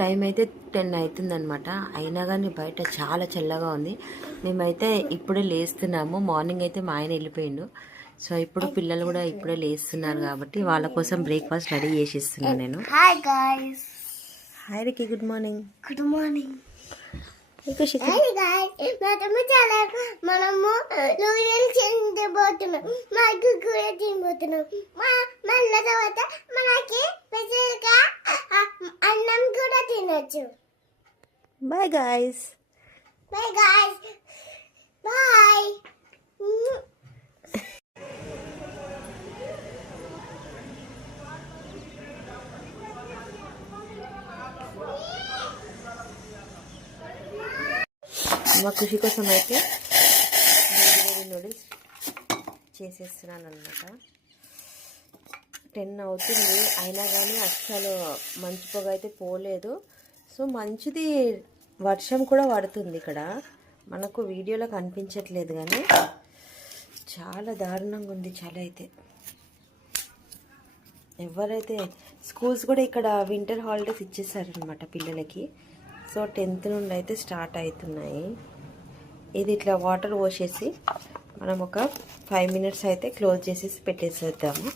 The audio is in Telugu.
టైం అయితే 10 అవుతుందన్నమాట. అయినా కానీ బయట చాలా చల్లగా ఉంది. మేమైతే ఇప్పుడే లేస్తున్నాము. మార్నింగ్ అయితే మా ఆయన వెళ్ళిపోయిండు. సో ఇప్పుడు పిల్లలు కూడా ఇప్పుడే లేస్తున్నారు కాబట్టి వాళ్ళ కోసం బ్రేక్ఫాస్ట్ రెడీ చేసిస్తున్నాను నేను. Hi guys. Hi Ricky, good morning. Good morning. Hi guys. మనము నూడిల్స్ తినబోతున్నాం. మాకు కూడా తినబోతున్నాం. మళ్ళీ తర్వాత మనకి స్పెషల్గా అన్నం కూడా తినొచ్చు. Bye guys. Bye guys. Bye. మా ఖుషి కోసం అయితే వేడి నూడిల్స్ చేసేస్తున్నాను అనమాట. 10 అవుతుంది, అయినా కానీ అస్సలు మంచు పొగ అయితే పోలేదు. సో మంచిది, వర్షం కూడా పడుతుంది ఇక్కడ. మనకు వీడియోలో కనిపించట్లేదు కానీ చాలా దారుణంగా ఉంది చలి అయితే. ఎవరైతే స్కూల్స్ కూడా ఇక్కడ వింటర్ హాలిడేస్ ఇచ్చేసారనమాట పిల్లలకి. సో 10th నుండి అయితే స్టార్ట్ అవుతున్నాయి. ఇది ఇట్లా వాటర్ పోసేసి మనం ఒక 5 minutes అయితే క్లోజ్ చేసేసి పెట్టేసేద్దాము.